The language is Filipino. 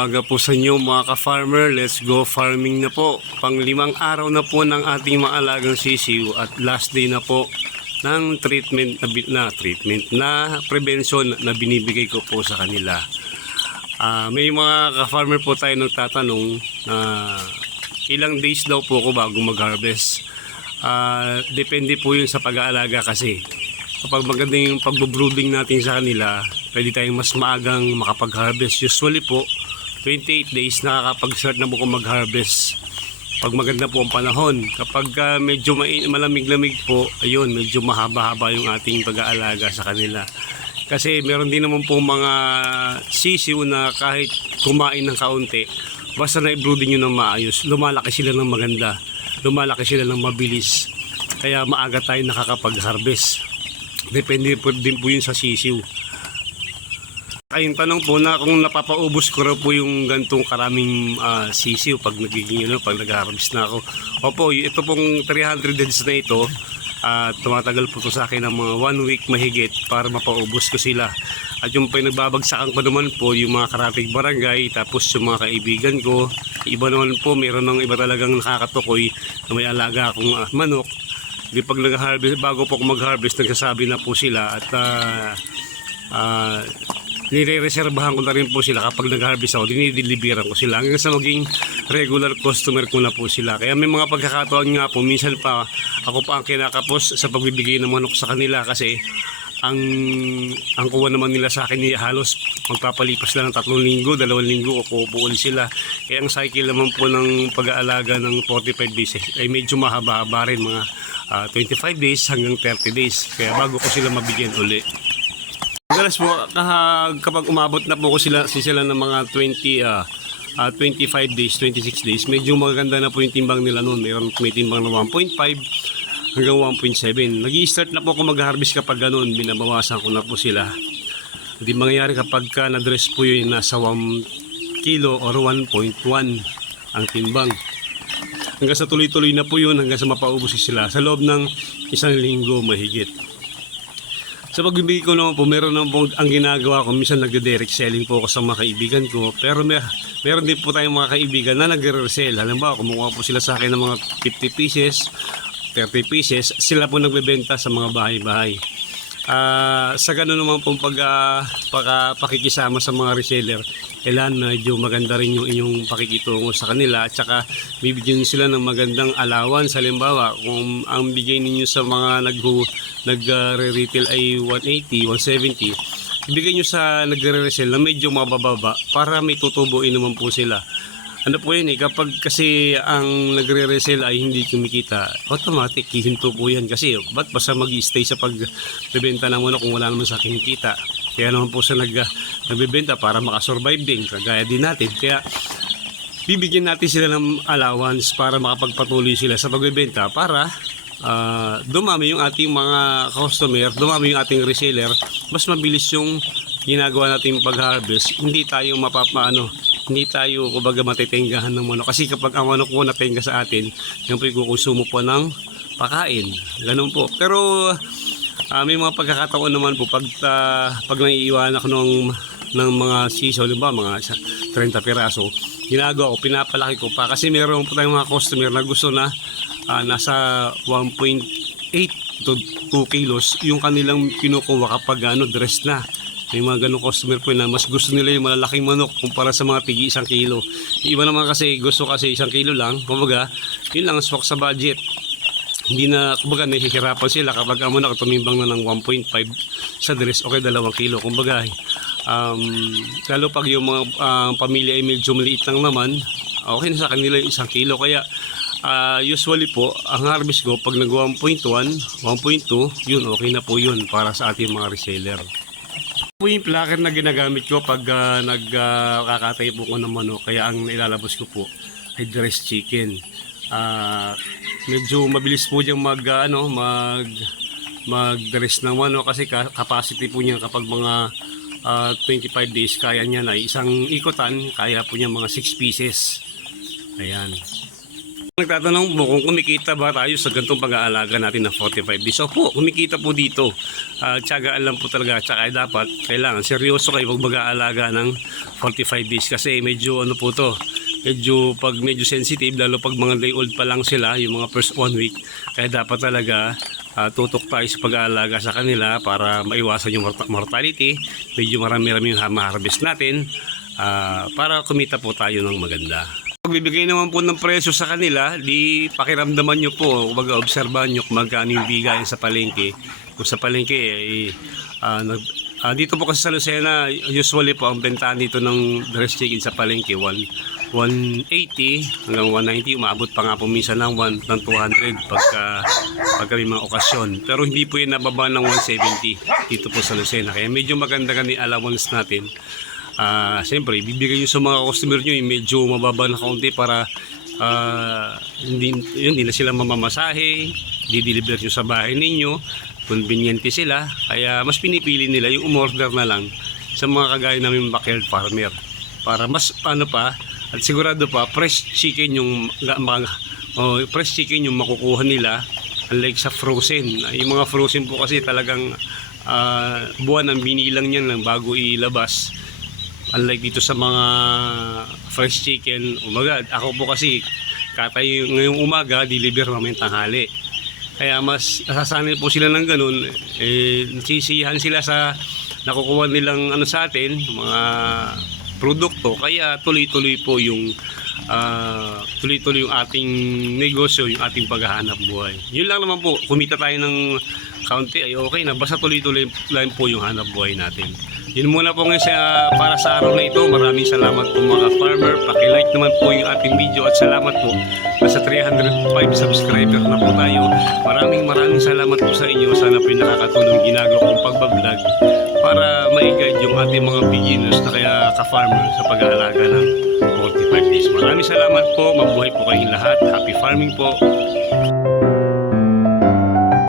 umaga po sa inyo mga ka-farmer. Let's go farming na po. Pang-5 araw na po ng ating mga alagang sisiw at last day na po ng na prevention na binibigay ko po sa kanila. May mga ka-farmer po tayo nagtatanong ilang days daw po ako bago mag-harvest. Depende po yun sa pag-aalaga kasi. Kapag maganda yung pag-brooding natin sa kanila, pwede tayong mas maagang makapag-harvest. Usually po, 28 days nakakapag-start na po kung mag-harvest. Pag maganda po ang panahon. Kapag medyo malamig-lamig po, ayun, medyo mahaba-haba yung ating pag-aalaga sa kanila. Kasi meron din naman po mga sisiw na kahit kumain ng kaunti, basta na-brooding nyo ng maayos, lumalaki sila ng maganda. Lumalaki sila ng mabilis. Kaya maaga tayo nakakapag-harvest. Depende po din po yun sa sisiw. Ayun, tanong po na kung napapaubos ko raw po yung gantong karaming sisiw pag pag nag-harvest na ako. Opo, ito pong 300 heads na ito, tumatagal po to sa akin ng mga 1 week mahigit para mapaubos ko sila. At yung pinagbabagsakan ko naman po yung mga karatig barangay, tapos yung mga kaibigan ko. Iba naman po, meron ng iba talagang nakakatukoy na may alaga akong manok. Di pag nag-harvest, bago po ako mag-harvest, nagsasabi na po sila at nire-reservahan ko na rin po sila kapag nag-harvest ako, dinideliveran ko sila hanggang sa maging regular customer ko na po sila. Kaya may mga pagkakataon nga po, minsan pa ako pa ang kinakapos sa pagbibigay ng manok sa kanila kasi ang kuha naman nila sa akin halos magpapalipas na ng 3 linggo, 2 linggo kukupuin sila. Kaya ang cycle naman po ng pag-aalaga ng 45 days ay medyo mahaba-haba rin, mga 25 days hanggang 30 days. Kaya bago ko sila mabigyan uli. Madalas po kapag umabot na po ko sila ng mga 25 days, 26 days, medyo maganda na po yung timbang nila noon. May timbang na 1.5 hanggang 1.7. Nag-i-start na po ako mag-harvest kapag ganun, binabawasan ko na po sila. Hindi mangyayari kapag na-dress po yun nasa 1 kilo or 1.1 ang timbang. Hanggang sa tuloy-tuloy na po yun, hanggang sa mapaubos sila sa loob ng 1 linggo mahigit. Sa pagbibigay ko naman po, meron naman po ang ginagawa ko. Minsan nag-direct selling po ako sa mga kaibigan ko. Pero meron din po tayong mga kaibigan na nag-resell. Halimbawa, kumuha po sila sa akin ng mga 50 pieces, 30 pieces. Sila po nagbebenta sa mga bahay-bahay. Sa ganun naman po pakikisama sa mga reseller, kailan medyo maganda rin yung inyong pakikitungo sa kanila at saka bibigyan sila ng magandang allowance. Halimbawa, kung ang bigay ninyo sa mga nagre-retail ay 180, 170, ibigay nyo sa nagre-resell na medyo mabababa para may tutubuin naman po sila. Ano po yun kapag kasi ang nagre-resell ay hindi kumikita, automatic hihinto po yan kasi ba't basta mag-stay sa pagbebenta ng manok kung wala naman sa aking kita. Kaya naman po sa nagbebenta para makasurvive din, kagaya din natin. Kaya bibigyan natin sila ng allowance para makapagpatuloy sila sa pagbebenta para dumami yung ating mga customer, dumami yung ating reseller, mas mabilis yung ginagawa natin pag-harvest. Hindi tayo hindi tayo kumbaga matitenggahan ng manok. Kasi kapag ang manok po natenga sa atin, siyempre kukonsumo po ng pakain. Ganun po. Pero may mga pagkakataon naman po pag naiiwan ako ng mga sisiw, mga 30 piraso, ginagawa ko, pinapalaki ko pa. Kasi meron po tayong mga customer na gusto na nasa 1.8 to 2 kilos yung kanilang kinukuha kapag dress na. May mga ganong customer po na mas gusto nila yung malalaking manok kumpara sa mga tigi 1 kilo. Iba naman kasi gusto kasi 1 kilo lang, kumbaga yun lang ang swak sa budget. Hindi na, kumbaga nahihirapan sila kapag ang manok tumimbang na ng 1.5 sa dress, okay 2 kilo. Kumbaga lalo pag yung mga pamilya ay medyo maliit lang naman, okay na sa kanila yung 1 kilo. Kaya usually po ang harvest ko pag nag 1.1, 1.2, yun okay na po yun para sa ating mga reseller. Po yung plucker na ginagamit ko pag nagkakatay po ko ng manok, kaya ang ilalabas ko po ay dressed chicken. Medyo mabilis po diyang mag-dress ng manok kasi capacity po niya kapag mga 25 days kaya niya na isang ikutan, kaya po niya mga 6 pieces. Ayan. Nagtatanong mo kung kumikita ba tayo sa ganitong pag-aalaga natin ng 45 days. Opo, kumikita po dito. Tiyagaan lang po talaga. Tsaka dapat, kailangan seryoso kayo pag mag-aalaga ng 45 days. Kasi medyo ano po to, medyo sensitive, lalo pag mga day old pa lang sila, yung mga first 1 week. Kaya dapat talaga tutok tayo sa pag-aalaga sa kanila para maiwasan yung mortality. Medyo marami-rami yung ma-harvest natin para kumita po tayo ng maganda. Pagbibigay naman po ng presyo sa kanila, di pakiramdaman nyo po, obserbahan nyo kung magkano yung bigayan sa palengke. Kung sa palengke, dito po kasi sa Lucena, usually po ang bentahan dito ng breast chicken sa palengke, 180 hanggang 190, umaabot pa nga po minsan ng 200 pagka may mga okasyon. Pero hindi po yun nababa ng 170 dito po sa Lucena. Kaya medyo maganda kami allowance natin. Siyempre, bibigay nyo sa mga customer nyo yung medyo mababa na kaunti para hindi na sila mamamasahe, di-deliver nyo sa bahay ninyo, conveniente sila. Kaya mas pinipili nila yung umorder na lang sa mga kagaya namin backyard farmer para mas pa at sigurado pa fresh chicken yung makukuha nila, unlike sa frozen. Yung mga frozen po kasi talagang buwan ang binilang niyan lang bago ilabas. Unlike dito sa mga fresh chicken, umaga, ako po kasi katay ngayong umaga, deliver mamayang tanghali. Kaya mas nasasanay po sila ng ganun, nasisiyahan sila sa nakukuha nilang sa atin, mga produkto. Kaya tuloy-tuloy po yung ating negosyo, yung ating paghahanap buhay. Yun lang naman po, kumita tayo ng kaunti ay okay na, basta tuloy-tuloy lang po yung hanap buhay natin. Yun muna po ngayon para sa araw na ito. Maraming salamat po mga farmer. Paki-like naman po yung ating video at salamat po. Nasa 305 subscriber na po tayo. Maraming salamat po sa inyo. Sana po yung nakakatulong ginagawa kong pagbablog para ma-guide yung ating mga beginners na kaya ka-farmer sa pag-aalaga ng 45 days. Maraming salamat po. Mabuhay po kayong lahat. Happy farming po.